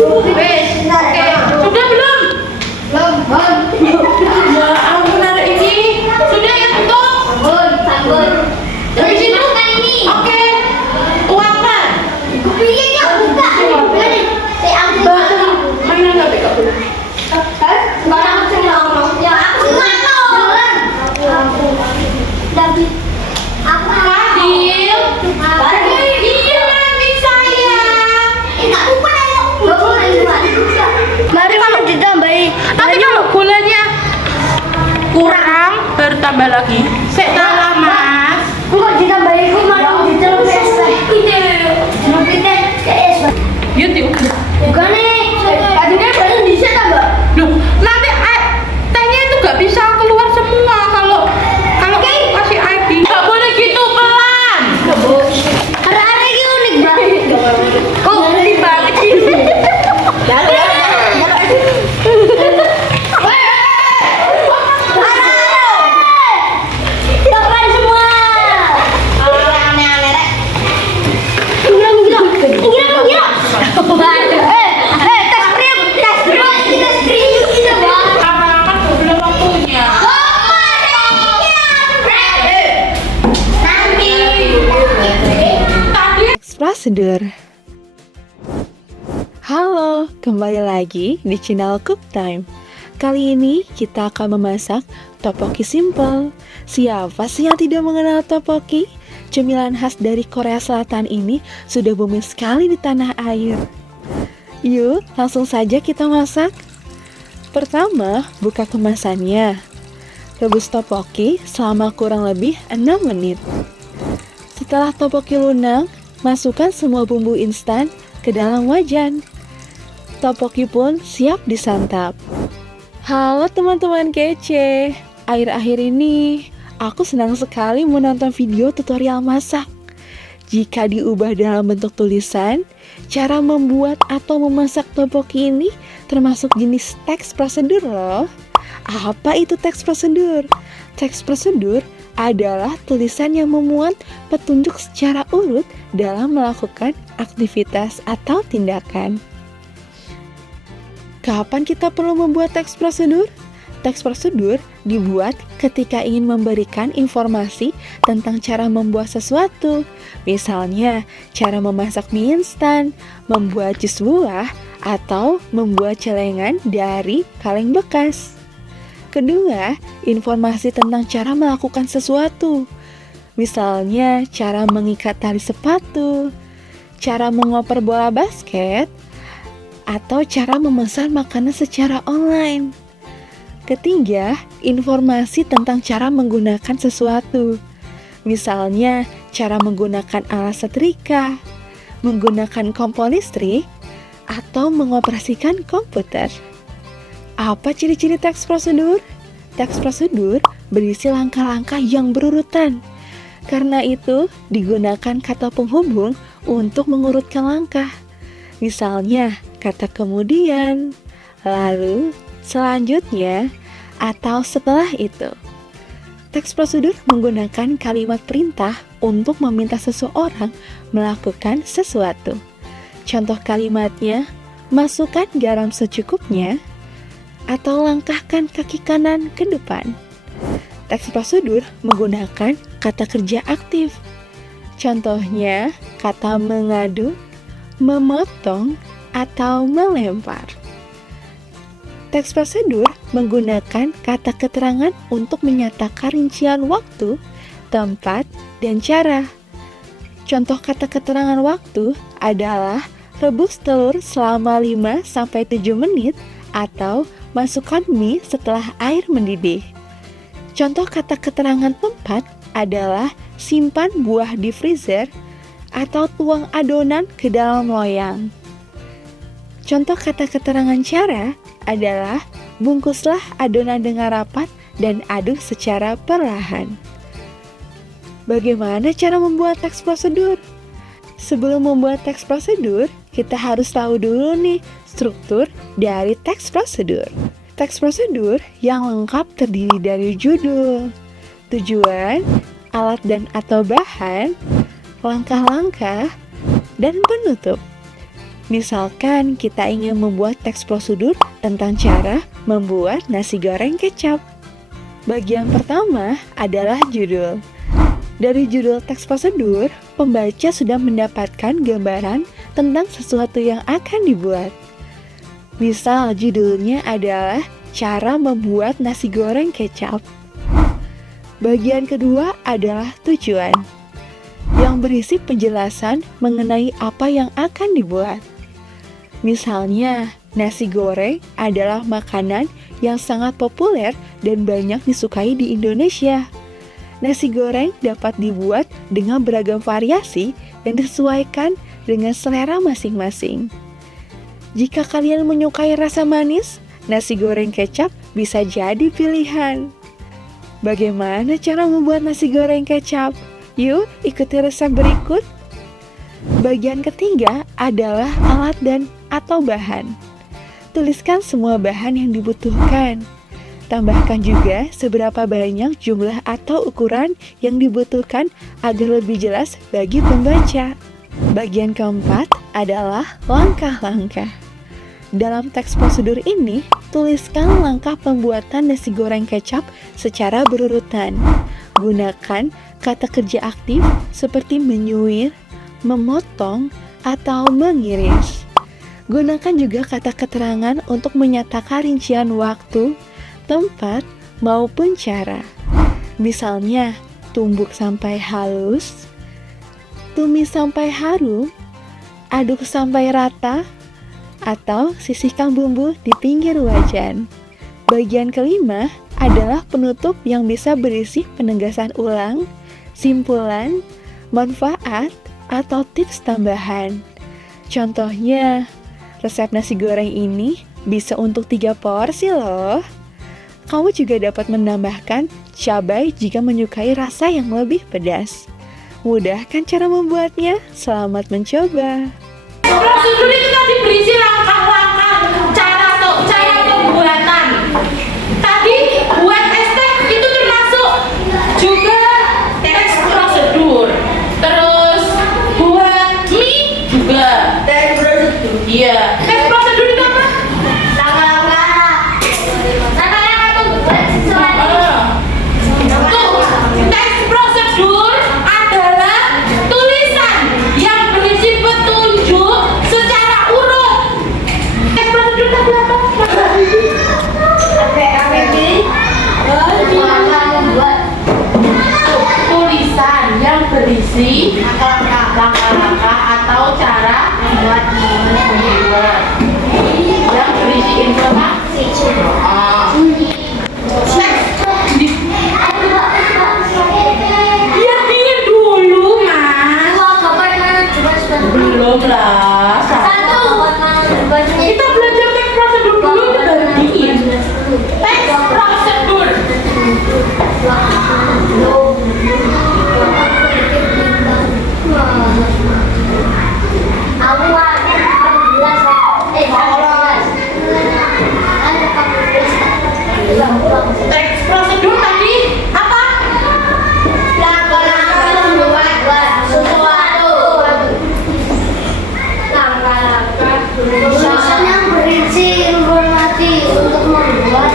Wes, oke. Sudah belum? Ya ampun, ada ini. Sudah ya, tutup. Sabun. Dari sini. Bukan ini. Oke. Uangkan. Kupingnya buka. Mainan nggak beka dulu. Barang semua. Ya aku David. Aku Fadil. Iya, nanti saya. enggak lupa ya. Mari kalau ditambahi. Nanti kalau gulanya kurang, baru tambah lagi. Setelah Mas. Enggak ditambahi ku mau dicelup es teh. Celup teh ke es. Yuk, yuk. Bukan nih. Tadinya baru bisa tambah. Loh, nanti tehnya itu nggak bisa keluar semua kalau kasih air di. Nggak boleh gitu, pelan. Hari-hari ini unik banget. Kok unik banget sih? Lama-lama belum waktunya. Tadi Prosedur. Halo, kembali lagi di channel Cook Time. Kali ini kita akan memasak tteokbokki simple. Siapa sih yang tidak mengenal tteokbokki? Cemilan khas dari Korea Selatan ini sudah booming sekali di tanah air. Yuk, langsung saja kita masak. Pertama, buka kemasannya. Rebus tteokbokki selama kurang lebih 6 menit. Setelah tteokbokki lunak, masukkan semua bumbu instan ke dalam wajan. Tteokbokki pun siap disantap. Halo teman-teman kece, akhir-akhir ini aku senang sekali menonton video tutorial masak. Jika diubah dalam bentuk tulisan, cara membuat atau memasak tteokbokki ini termasuk jenis teks prosedur loh. Apa itu teks prosedur? Teks prosedur adalah tulisan yang memuat petunjuk secara urut dalam melakukan aktivitas atau tindakan. Kapan kita perlu membuat teks prosedur? Teks prosedur dibuat ketika ingin memberikan informasi tentang cara membuat sesuatu. Misalnya, cara memasak mie instan, membuat jus buah, atau membuat celengan dari kaleng bekas. Kedua, informasi tentang cara melakukan sesuatu. Misalnya, cara mengikat tali sepatu, cara mengoper bola basket, atau cara memesan makanan secara online. Ketiga, informasi tentang cara menggunakan sesuatu. Misalnya, cara menggunakan alat setrika, menggunakan kompor listrik, atau mengoperasikan komputer. Apa ciri-ciri teks prosedur? Teks prosedur berisi langkah-langkah yang berurutan. Karena itu, digunakan kata penghubung untuk mengurutkan langkah. Misalnya, kata kemudian, lalu, selanjutnya, atau setelah itu. Teks prosedur menggunakan kalimat perintah untuk meminta seseorang melakukan sesuatu. Contoh kalimatnya, masukkan garam secukupnya, atau langkahkan kaki kanan ke depan. Teks prosedur menggunakan kata kerja aktif. Contohnya, kata mengaduk, memotong, atau melempar. Teks prosedur menggunakan kata keterangan untuk menyatakan rincian waktu, tempat, dan cara. Contoh kata keterangan waktu adalah rebus telur selama 5-7 menit atau masukkan mie setelah air mendidih. Contoh kata keterangan tempat adalah simpan buah di freezer atau tuang adonan ke dalam loyang. Contoh kata keterangan cara adalah bungkuslah adonan dengan rapat dan aduk secara perlahan. Bagaimana cara membuat teks prosedur? Sebelum membuat teks prosedur, kita harus tahu dulu nih struktur dari teks prosedur. Teks prosedur yang lengkap terdiri dari judul, tujuan, alat dan atau bahan, langkah-langkah, dan penutup. Misalkan kita ingin membuat teks prosedur tentang cara membuat nasi goreng kecap. Bagian pertama adalah judul. Dari judul teks prosedur, pembaca sudah mendapatkan gambaran tentang sesuatu yang akan dibuat. Misal judulnya adalah cara membuat nasi goreng kecap. Bagian kedua adalah tujuan, yang berisi penjelasan mengenai apa yang akan dibuat. Misalnya, nasi goreng adalah makanan yang sangat populer dan banyak disukai di Indonesia. Nasi goreng dapat dibuat dengan beragam variasi dan disesuaikan dengan selera masing-masing. Jika kalian menyukai rasa manis, nasi goreng kecap bisa jadi pilihan. Bagaimana cara membuat nasi goreng kecap? Yuk, ikuti resep berikut. Bagian ketiga adalah alat dan atau bahan. Tuliskan semua bahan yang dibutuhkan. Tambahkan juga seberapa banyak jumlah atau ukuran yang dibutuhkan agar lebih jelas bagi pembaca. Bagian keempat adalah langkah-langkah. Dalam teks prosedur ini, tuliskan langkah pembuatan nasi goreng kecap secara berurutan. Gunakan kata kerja aktif seperti menyuir, memotong, atau mengiris. Gunakan juga kata keterangan untuk menyatakan rincian waktu, tempat, maupun cara. Misalnya, tumbuk sampai halus, tumis sampai harum, aduk sampai rata, atau sisihkan bumbu di pinggir wajan. Bagian kelima adalah penutup yang bisa berisi penegasan ulang, simpulan, manfaat, atau tips tambahan. Contohnya, resep nasi goreng ini bisa untuk 3 porsi loh. Kamu juga dapat menambahkan cabai jika menyukai rasa yang lebih pedas. Mudah kan cara membuatnya? Selamat mencoba. Prosedur itu tadi berisi langkah-langkah cara pembuatan. Tadi buat es teh itu termasuk juga teks prosedur. Terus buat mie juga teks prosedur. Iya. Teks prosedur itu apa? Teks prosedur adalah tulisan yang berisi petunjuk secara urut. Teks prosedur tadi apa? Tulisan yang berisi langkah-langkah atau cara membuat yang berisi informasi. Biar dingin dulu, Mas. Belum lah. Kita belajar teks prosedur dulu baru dingin. Teks prosedur. Teks prosedur tadi apa? Tulisan yang berisi informasi untuk membuat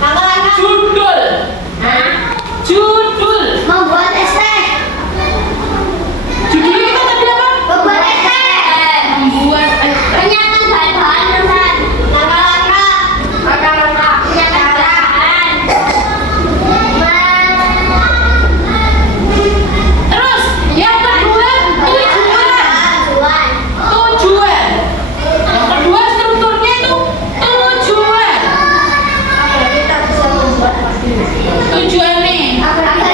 Kakak-kakak. Judul. Hah? Judul. Membuat es teh. Judulnya kita tadi apa? Membuat es teh. Membuat es teh. Menyiapkan bahan-bahan terusan. Kakak-kakak. Kakak-kakak. Menyiapkan bahan. Terus yang kedua tujuan. Tujuan. Yang kedua strukturnya itu tujuan. Tujuan nih. Agar kita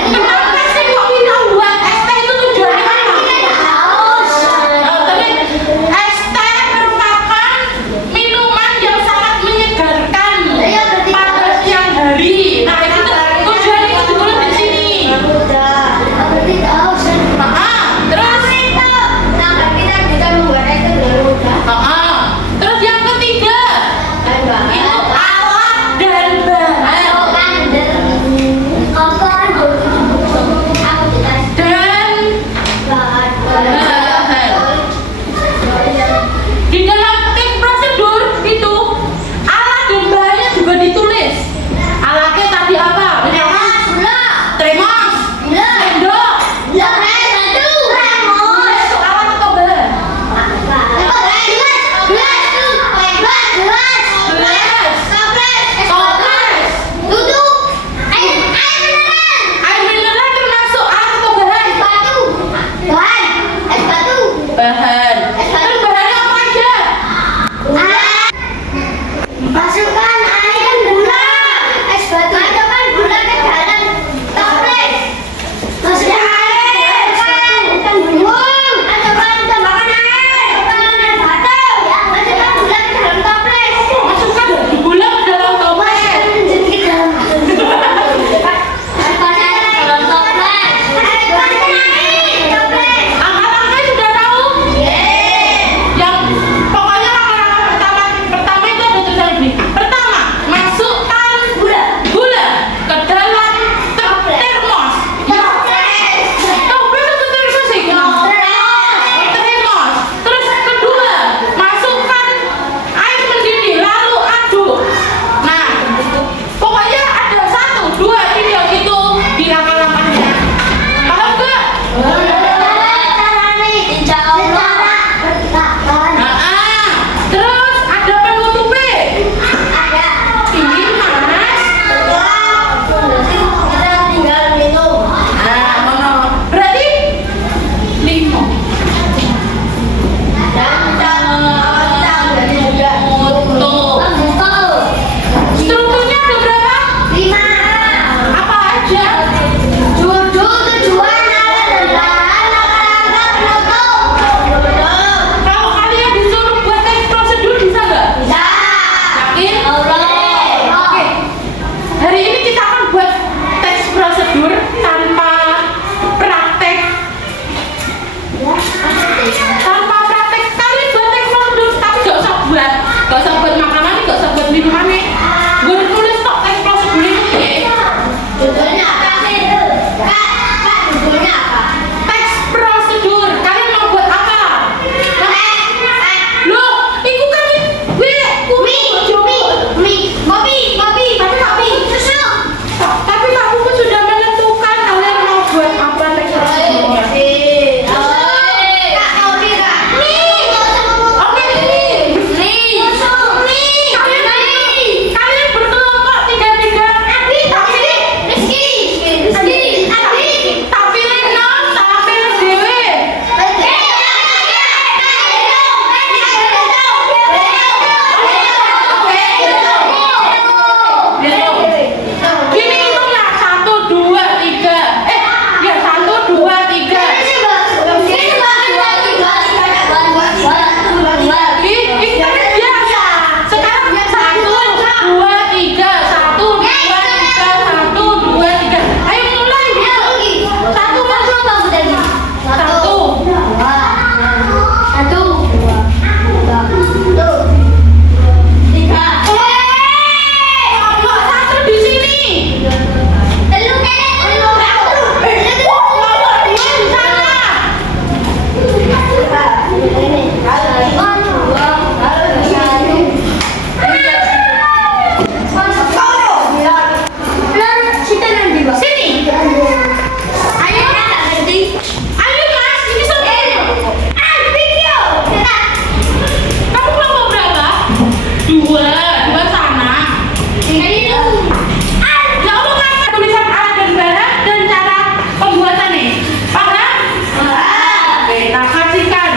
Ya Allah, kan tulisan alat dan barang dan cara pembuatan nih. Paham? Oke, nah kasihkan.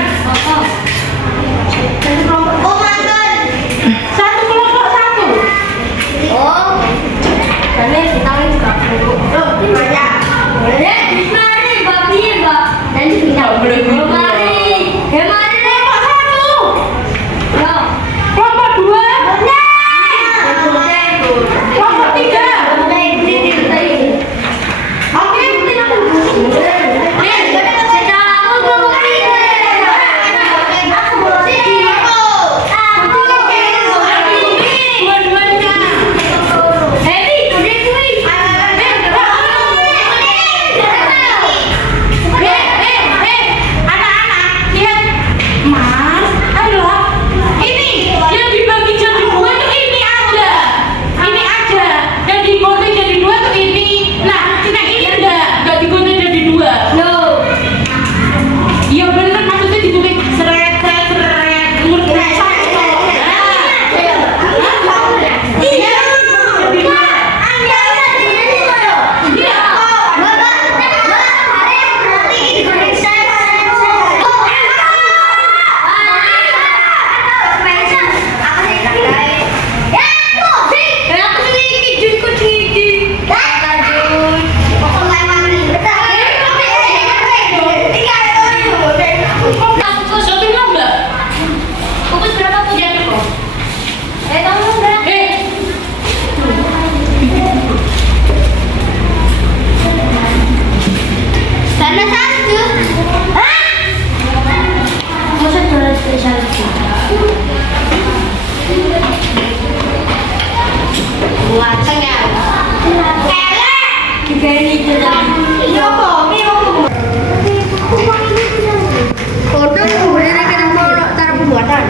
Oh, mantan. Satu kelompok satu. Oh. Kami ditawarin juga. Oh, gimana? Boleh. Mari, babi, Mbak. Nanti kita Boleh gitu. mari. Mari. Kelompok satu. Yo. Kelompok dua. Kelompok tiga. Oke. Dua-duanya. Anak-anak, lihat. Mas, ayolah. Ini yang dibagi jadi dua tuh ini aja. Ini aja. Yang digunting jadi dua tuh ini. Nah, ini enggak digunting jadi dua. Iya bener, maksudnya digunting seret. Ngurut satu. Iya. Iya. Satunya enggak? Eh, Sana satu. Hah? Masa jualan spesial itu? Buat tengah. Elek. Juga ini jalan. Iya kok. Kodok kemudian kita mau taruh pembuatan.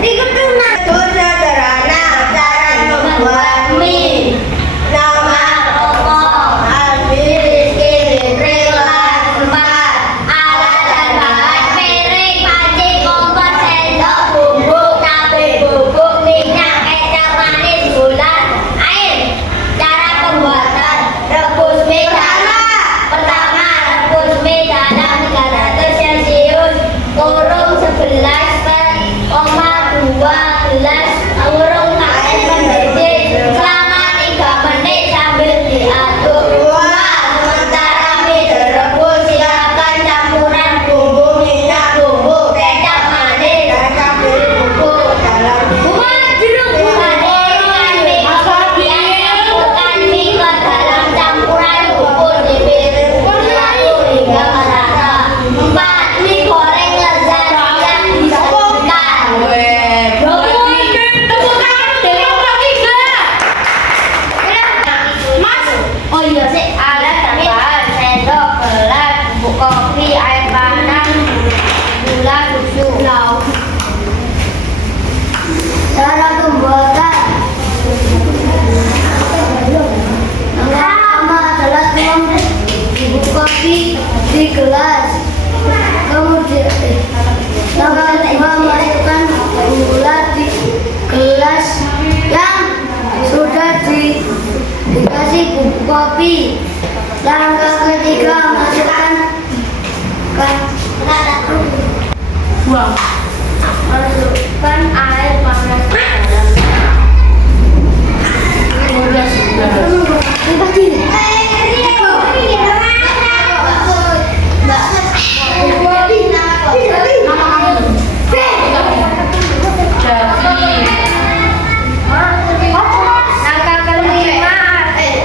Ikut dulu. Sederhana cara membuat mie. Nama pokok habis kelas 4. Alat dan bahan piring, panci, kompor, sendok, bumbu, cabai bubuk, minyak, kecap manis, gula, air. Cara pembuatan rebus mie pertama rebus mie dalam 300 celcius kurung 11,2 gelas kurung pakai pembersih selama 3 menit sambil diaduk. Sementara mie direbus, siapkan campuran bumbu minyak, bumbu kecap manis, dan cabai bubuk dalam masukkan mie ke dalam campuran bubur di piring diaduk hingga merata. 4. Mie goreng lezat yang disajikan. tepuk tangan untuk kelompok tiga. Mas, Oh iya sih, alat tambahan sendok, gelas, bubuk kopi, air panas, gula, susu. Cara pembuatan. Yang pertama adalah tuang bubuk kopi di gelas. Kemudian yang kedua masukkan gula di gelas yang sudah dikasih bubuk kopi. Langkah ketiga masukkan buang. masukkan air panas ke dalam.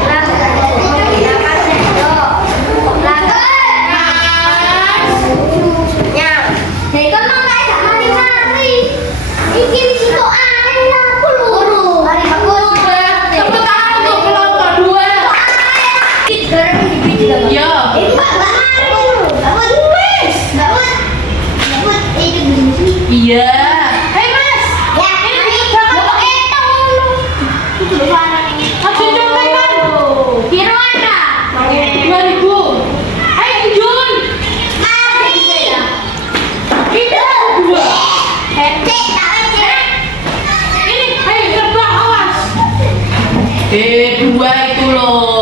Langkah kelima menggunakan sendok. Langkah jadi kan makai gak mari-mari. Iki di situ air lampu luru. Mari bagus. Tepuk tangan untuk kelompok dua. Yo. Iya. Hei Mas. Aja contekan. 2000. Hei Jun. Kita dua. B2 itu loh.